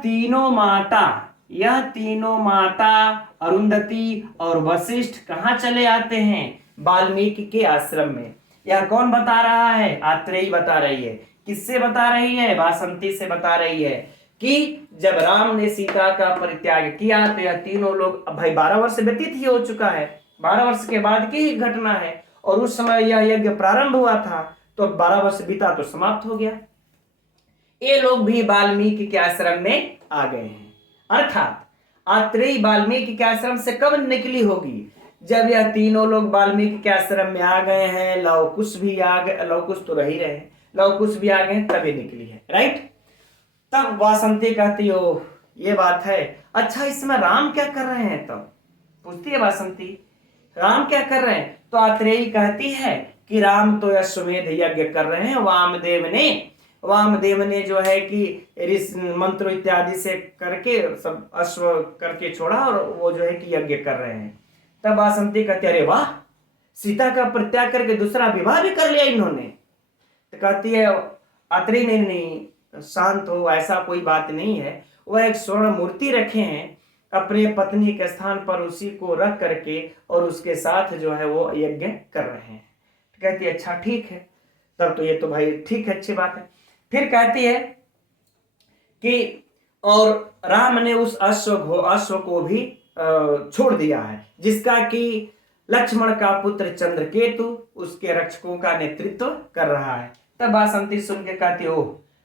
तीनों माता अरुंधति और वशिष्ठ कहां चले आते हैं, वाल्मीकि के आश्रम में। यह कौन बता रहा है, आत्रेयी बता रही है। किससे बता रही है, वासंती से बता रही है कि जब राम ने सीता का परित्याग किया तो यह तीनों लोग, अब भाई 12 वर्ष व्यतीत ही हो चुका है, 12 वर्ष के बाद की ही घटना है, और उस समय यह यज्ञ प्रारंभ हुआ था, तो 12 वर्ष बीता तो समाप्त हो गया। ये लोग भी वाल्मीकि के आश्रम में आ गए हैं। अर्थात आत्रेयी वाल्मीकि के आश्रम से कब निकली होगी, जब यह तीनों लोग वाल्मीकि के आश्रम में आ गए हैं, लवकुश भी आ गए, लवकुश तो रही रहे, लवकुश भी आ गए, तभी निकली है, राइट। तब वासंती कहती हो ये बात है, अच्छा इसमें राम क्या कर रहे हैं, तब पूछती है वासंती राम क्या कर रहे हैं, तो आत्रेयी कहती है कि राम तो अश्वमेध यज्ञ कर रहे हैं, वामदेव ने जो है कि मंत्र इत्यादि से करके सब अश्व करके छोड़ा और वो जो है कि यज्ञ कर रहे हैं। तब वासंती कहती अरे वाह, सीता का परित्याग करके दूसरा विवाह भी कर लिया इन्होंने। तो कहती है आत्रेयी नहीं, शांत हो, ऐसा कोई बात नहीं है, वह एक स्वर्ण मूर्ति रखे हैं अपने पत्नी के स्थान पर, उसी को रख करके और उसके साथ जो है वो यज्ञ कर रहे हैं। कहती है अच्छा ठीक है, तब तो ये तो भाई ठीक है, अच्छी बात है। फिर कहती है कि और राम ने उस अश्व को भी छोड़ दिया है, जिसका कि लक्ष्मण का पुत्र चंद्रकेतु उसके रक्षकों का नेतृत्व कर रहा है। तब वासंती सुन के कहती ओ,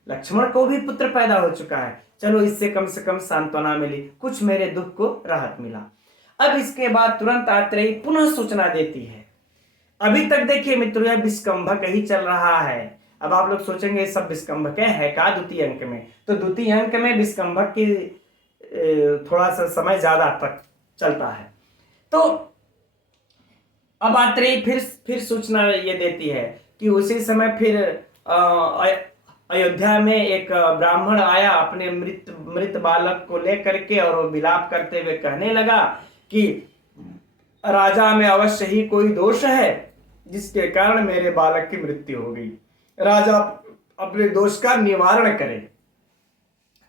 लक्ष्मण को भी पुत्र पैदा हो चुका है, चलो इससे कम से कम सांत्वना मिली, कुछ मेरे दुख को राहत मिला। अब इसके बाद तुरंत आत्रेयी पुनः सूचना देती है। अभी तक देखिए मित्रों यह विस्कंभक ही चल रहा है, अब आप लोग सोचेंगे सब विस्कंभक है का द्वितीय अंक में, तो द्वितीय अंक में विस्कंभक की थोड़ा सा समय ज्यादा तक चलता है। तो अब आत्रेयी फिर सूचना ये देती है कि उसी समय फिर अयोध्या में एक ब्राह्मण आया अपने मृत बालक को लेकर के, और वो विलाप करते हुए कहने लगा कि राजा में अवश्य ही कोई दोष है जिसके कारण मेरे बालक की मृत्यु हो गई, राजा अपने दोष का निवारण करे।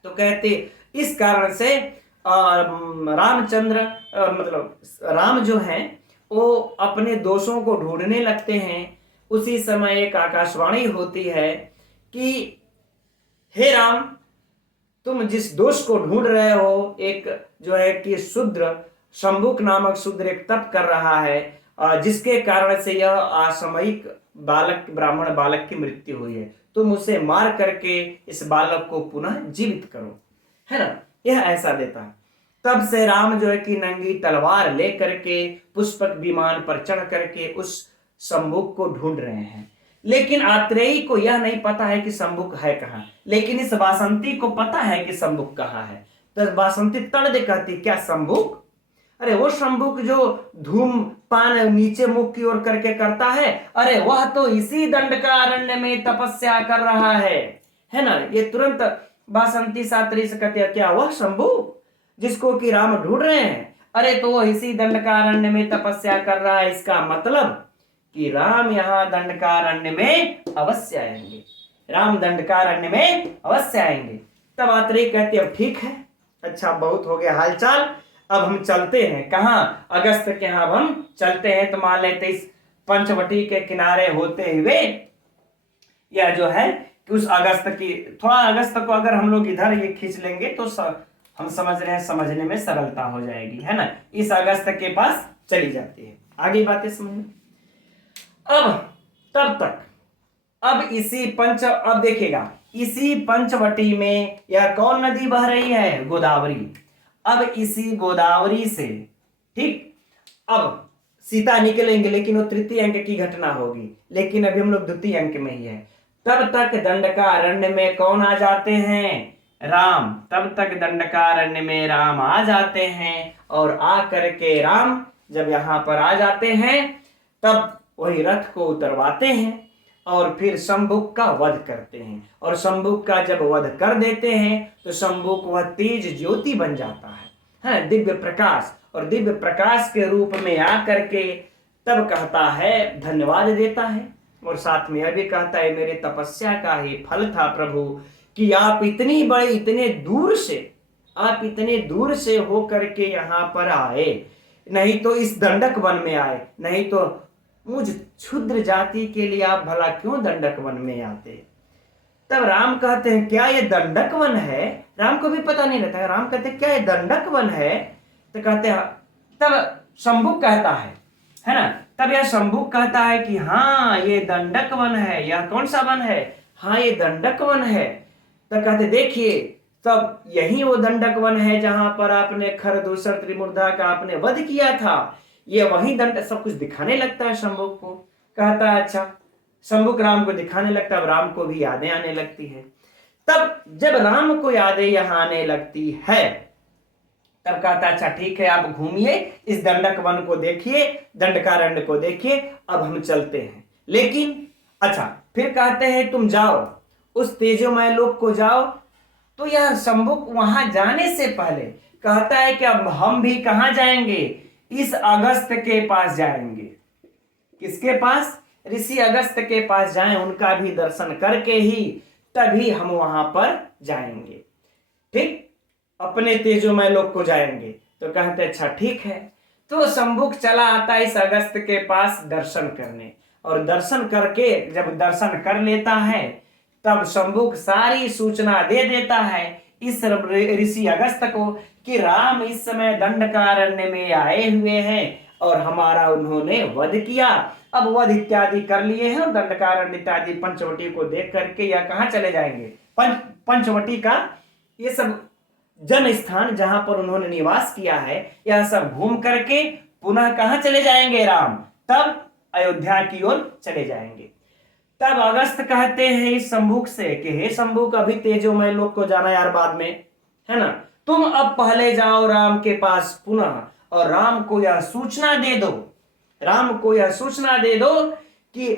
तो कहते इस कारण से रामचंद्र मतलब राम जो है वो अपने दोषों को ढूंढने लगते हैं। उसी समय एक आकाशवाणी होती है कि हे राम, तुम जिस दोष को ढूंढ रहे हो, एक जो है कि शूद्र शंभुक नामक शूद्र एक तप कर रहा है जिसके कारण से यह असामयिक ब्राह्मण बालक की मृत्यु हुई है, तुम उसे मार करके इस बालक को पुनः जीवित करो, है ना। यह ऐसा देता है। तब से राम जो है कि नंगी तलवार लेकर के पुष्पक विमान पर चढ़ करके उस शंभुक को ढूंढ रहे हैं। लेकिन आत्रेयी को यह नहीं पता है कि शंभुक है कहाँ, लेकिन इस वासंती को पता है कि शंभुक कहाँ है। तो वासंती तड़ कहती क्या शंभुक, अरे वो शंभुक जो धूम पान नीचे मुख की ओर करके करता है, अरे वह तो इसी दंडकारण्य में तपस्या कर रहा है ना। ये तुरंत वासंती सात्री से कहते हैं क्या वह शंभुक जिसको कि राम ढूंढ रहे हैं, अरे तो वो इसी दंडकारण्य में तपस्या कर रहा है, इसका मतलब कि राम यहाँ दंडकारण्य में अवश्य आएंगे, राम दंडकारण्य में अवश्य आएंगे। तब आत्रेयी कहते अब ठीक है, अच्छा बहुत हो गया हालचाल, अब हम चलते हैं कहाँ, अगस्त के यहाँ हम चलते हैं। तो मान लेते इस पंचवटी के किनारे होते हुए यह जो है कि उस अगस्त की थोड़ा अगस्त को अगर हम लोग इधर ये खींच लेंगे तो हम समझ रहे हैं, समझने में सरलता हो जाएगी, है ना। इस अगस्त के पास चली जाती है, आगे बातें समझ। अब तब तक अब देखिएगा इसी पंचवटी में यह कौन नदी बह रही है, गोदावरी। अब इसी गोदावरी से ठीक अब सीता निकलेंगे, लेकिन वो तृतीय अंक की घटना होगी, लेकिन अभी हम लोग द्वितीय अंक में ही है। तब तक दंडकारण्य में कौन आ जाते हैं, राम। तब तक दंडकारण्य में राम आ जाते हैं, और आ करके राम जब यहाँ पर आ जाते हैं तब वही रथ को उतरवाते हैं और फिर शंभुक का वध करते हैं। और शंभुक का जब वध कर देते हैं तो शंभुक वह तेज ज्योति बन जाता है दिव्य प्रकाश, और दिव्य प्रकाश के रूप में आकर के तब कहता है, धन्यवाद देता है, और साथ में यह भी कहता है मेरे तपस्या का ही फल था प्रभु कि आप इतनी बड़ी इतने दूर से हो करके यहाँ पर आए, नहीं तो इस दंडक वन में आए, नहीं तो मुझ क्षुद्र जाति के लिए आप भला क्यों दंडक वन में आते। तब राम कहते हैं क्या ये दंडक वन है, राम को भी पता नहीं रहता है। राम कहते हैं क्या ये दंडक वन है, तो कहते हैं तब शंभुक कहता है ना। तब यह शंभुक कहता है कि हाँ ये दंडक वन है। यह कौन सा वन है, हाँ ये दंडक वन है। तो कहते देखिए तब यही वो दंडक वन है जहां पर आपने खरदूषण त्रिमूर्धा का आपने वध किया था, ये वही दंड सब कुछ दिखाने लगता है शंभुक को। कहता है अच्छा, शंभुक राम को दिखाने लगता है, अब राम को भी यादें आने लगती है। तब जब राम को यादें यहां आने लगती है तब कहता अच्छा ठीक है आप घूमिए, इस दंडक वन को देखिए, दंडकारण्य को देखिए, अब हम चलते हैं। लेकिन अच्छा फिर कहते हैं तुम जाओ उस तेजोमय लोक को जाओ। तो यह शंभुक वहां जाने से पहले कहता है कि अब हम भी कहां जाएंगे, इस अगस्त के पास जाएंगे। किसके पास, ऋषि अगस्त के पास जाएं, उनका भी दर्शन करके ही तभी हम वहां पर जाएंगे, ठीक, अपने तेजोमय लोक को जाएंगे। तो कहते अच्छा ठीक है। तो शंभुक चला आता है इस अगस्त के पास दर्शन करने, और दर्शन करके जब दर्शन कर लेता है तब शंभुक सारी सूचना दे देता है इस ऋषि अगस्त को कि राम इस समय दंडकारण्य में आए हुए हैं और हमारा उन्होंने वध किया। अब वध इत्यादि कर लिए हैं और दंडकारण्य इत्यादि पंचवटी को देख करके यह कहाँ चले जाएंगे, पंचवटी का ये सब जन स्थान जहां पर उन्होंने निवास किया है, यह सब घूम करके पुनः कहां चले जाएंगे राम, तब अयोध्या की ओर चले जाएंगे। तब अगस्त कहते हैं इस शंभुक से कि हे शंभुक, अभी तेजोमय लोक को जाना यार बाद में, है ना, तुम अब पहले जाओ राम के पास पुनः, और राम को यह सूचना दे दो, राम को यह सूचना दे दो कि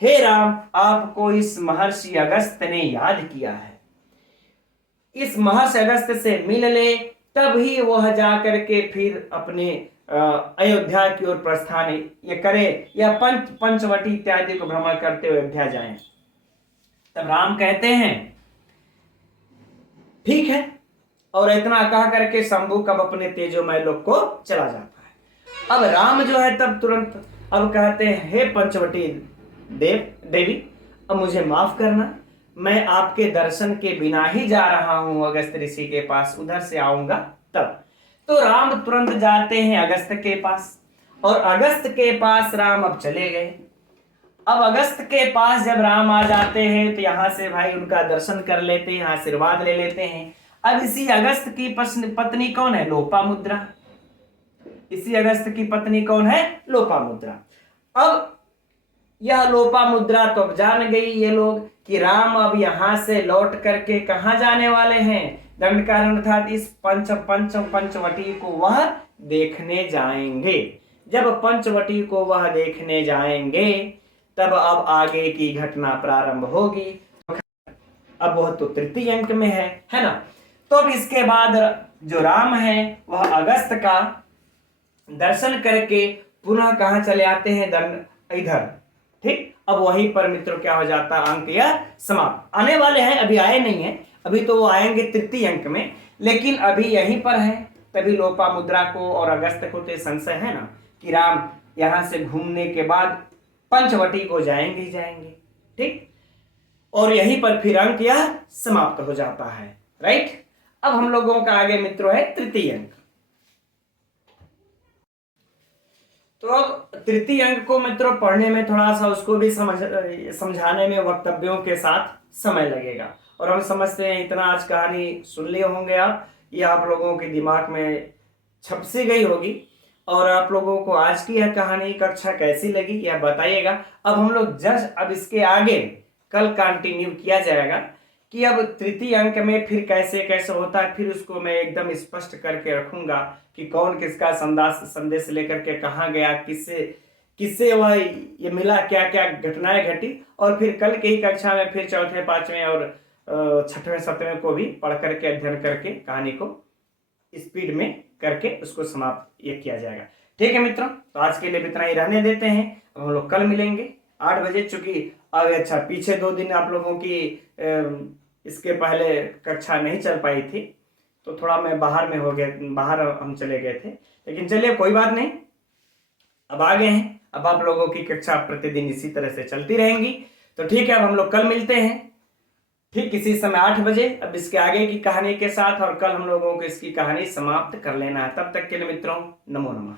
हे राम, आपको इस महर्षि अगस्त ने याद किया है, इस महर्षि अगस्त से मिल ले, तभी वह जाकर के फिर अपने अयोध्या की ओर प्रस्थान ये करे, या पंचवटी इत्यादि को भ्रमण करते हुए अयोध्या जाएं। तब राम कहते हैं ठीक है, और इतना कह करके शंभु कब अपने तेजोमय लोक को चला जाता है। अब राम जो है तब तुरंत अब कहते हैं हे पंचवटी देवी, अब मुझे माफ करना, मैं आपके दर्शन के बिना ही जा रहा हूं अगस्त ऋषि के पास, उधर से आऊंगा तब। तो राम तुरंत जाते हैं अगस्त के पास, और अगस्त के पास राम अब चले गए। अब अगस्त के पास जब राम आ जाते हैं तो यहां से भाई उनका दर्शन कर लेते हैं, आशीर्वाद ले लेते हैं। अब इसी अगस्त की पत्नी कौन है? लोपामुद्रा। इसी अगस्त की पत्नी कौन है? लोपामुद्रा। अब यह लोपामुद्रा तो अब जान गई ये लोग कि राम अब यहां से लौट करके कहां जाने वाले हैं? दंडकारण्य अर्थात इस पंचवटी को वह देखने जाएंगे। जब पंचवटी को वह देखने जाएंगे तब अब आगे की घटना प्रारंभ होगी। अब वह तो तृतीय अंक में है ना। तो अब इसके बाद जो राम है वह अगस्त का दर्शन करके पुनः कहां चले आते हैं? दंड इधर, ठीक। अब वहीं पर मित्रों क्या हो जाता है? अंक यह समाप्त। आने वाले हैं, अभी आए नहीं है, अभी तो वो आएंगे तृतीय अंक में, लेकिन अभी यहीं पर है। तभी लोपामुद्रा को और अगस्त को तो संशय है ना कि राम यहां से घूमने के बाद पंचवटी को जाएंगे ही जाएंगे, ठीक। और यहीं पर फिर अंक यह समाप्त हो जाता है, राइट। अब हम लोगों का आगे मित्रों है तृतीय अंक। तो अब तृतीय अंक को मित्रों पढ़ने में थोड़ा सा उसको भी समझाने में वक्तव्यों के साथ समय लगेगा। और हम समझते हैं इतना आज कहानी सुन लिए होंगे आप, ये आप लोगों के दिमाग में छप सी गई होगी। और आप लोगों को आज की यह कहानी कक्षा कैसी लगी यह बताइएगा। अब हम लोग जस्ट अब इसके आगे कल कंटिन्यू किया जाएगा कि अब तृतीय अंक में फिर कैसे कैसे होता है, फिर उसको मैं एकदम स्पष्ट करके रखूंगा कि कौन किसका संदेश लेकर के कहाँ गया, किससे वह ये मिला, क्या क्या घटनाएं घटी। और फिर कल के ही कक्षा में फिर चौथे पांचवें और छठवें सत्रहवें को भी पढ़ करके अध्ययन करके कहानी को स्पीड में करके उसको समाप्त ये किया जाएगा। ठीक है मित्रों, तो आज के लिए इतना ही रहने देते हैं। हम लोग कल मिलेंगे 8 बजे। चूंकि अब अच्छा पीछे 2 दिन आप लोगों की इसके पहले कक्षा नहीं चल पाई थी, तो थोड़ा मैं बाहर में हो गया, बाहर हम चले गए थे। लेकिन चलिए कोई बात नहीं, अब आ गए हैं। अब आप लोगों की कक्षा प्रतिदिन इसी तरह से चलती रहेंगी। तो ठीक है, अब हम लोग कल मिलते हैं ठीक इसी समय 8 बजे, अब इसके आगे की कहानी के साथ। और कल हम लोगों को इसकी कहानी समाप्त कर लेना है। तब तक के लिए मित्रों, नमो नमः।